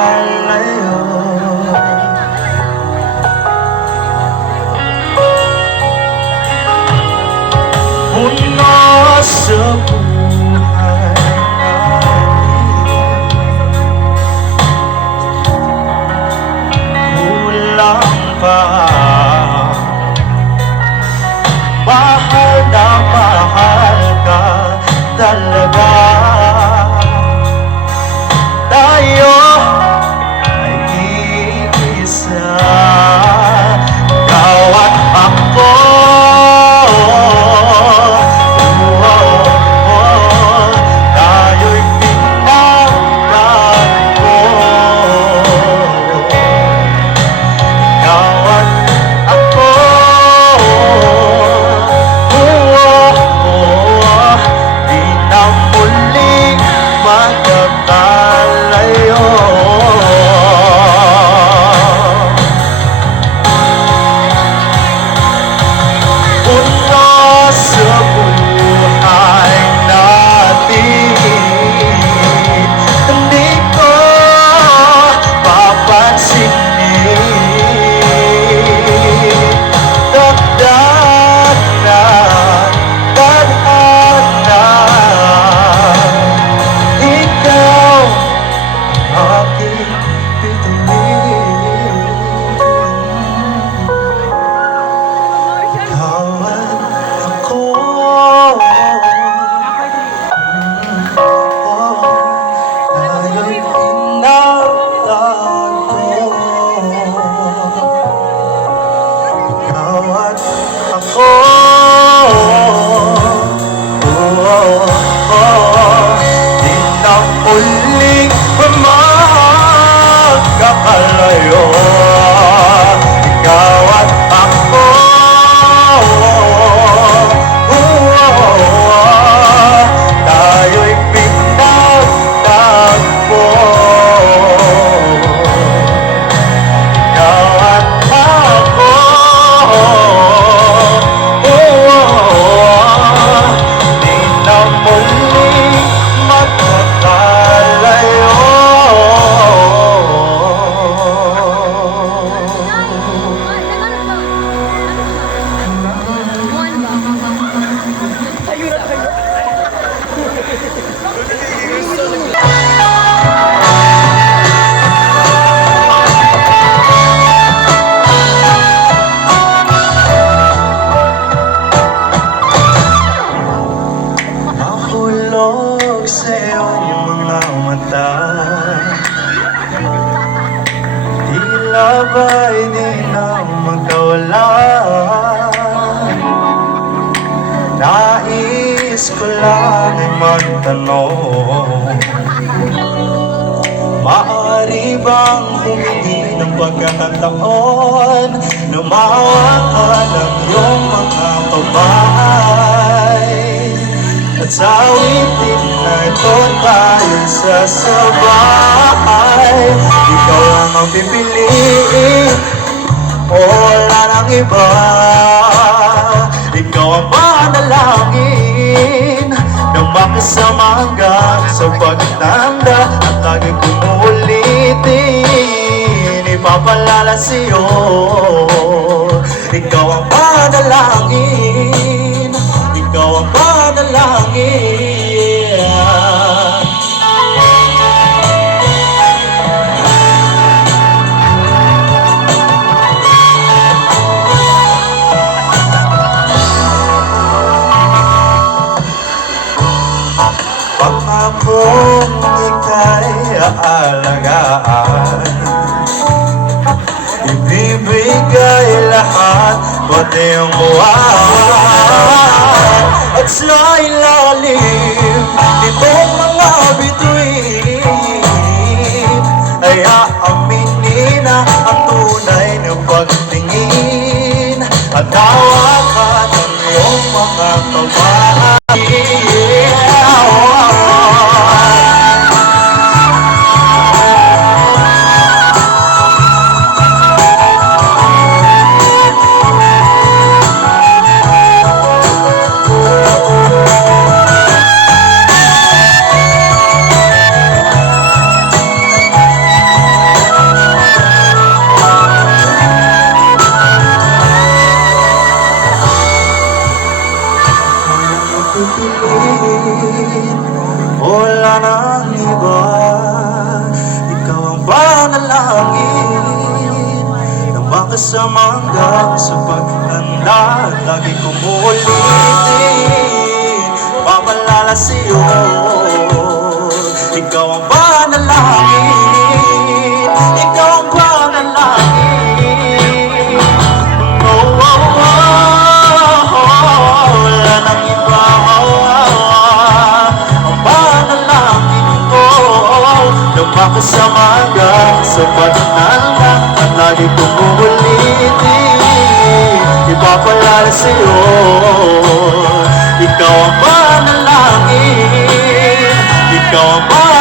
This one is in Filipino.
magkakalayo. Puno sa buhay natin, kulang pa. Mahal na mahal ka talaga. Tayo ay iisa, ikaw at ako. Tayo'y pinagtagpo. Ikaw at ako. Di na muling magkakalayo. Puno sa buhay natin, hindi ko papansinin. Dagdag na tadhana, ikaw aking pituin. Ikaw at ako, tayo'y pinagtagpo. Ikaw at ako, di na muling magkakalayo. Ikaw at ako, tayo'y pinagtagpo. Ikaw at ako, di na muling magkakalayo. Mahulog sa iyong mga mata, tila ba'y di na magkawala. Nais ko lang ay magtanong, maaari bang humingi ng pagkakataon, lumawa ka ng iyong mga kamay, at sa awitin na ito tayo sasabay. Ikaw lang ang pipiliin, o wala nang iba. Ikaw ang manalangin na makasama hanggang sa pagtanda, at lagi kong uulitin, ipapalala sa'yo. Ikaw ang manalangin, ikaw ang manalangin. Pangakong ika'y aalagaan, ibibigay lahat, pati ang buwan. At sa ilalim nitong mga bituin ay aaminin na ang tunay na pagtingin, at hawakan ang iyong mga kamay. panalangin na makasama hanggang sa pagtanda. Lagi kong uulitin, papalala sa'yo, ikaw ang panalangin, ikaw ang panalangin. Oh, oh, oh, oh, wala nang iba, ang panalangin ko na makasama hanggang sa pagtanda. At lagi kong uulitin, ipapalala sa'yo, ikaw ang panalangin, ikaw ang panalangin.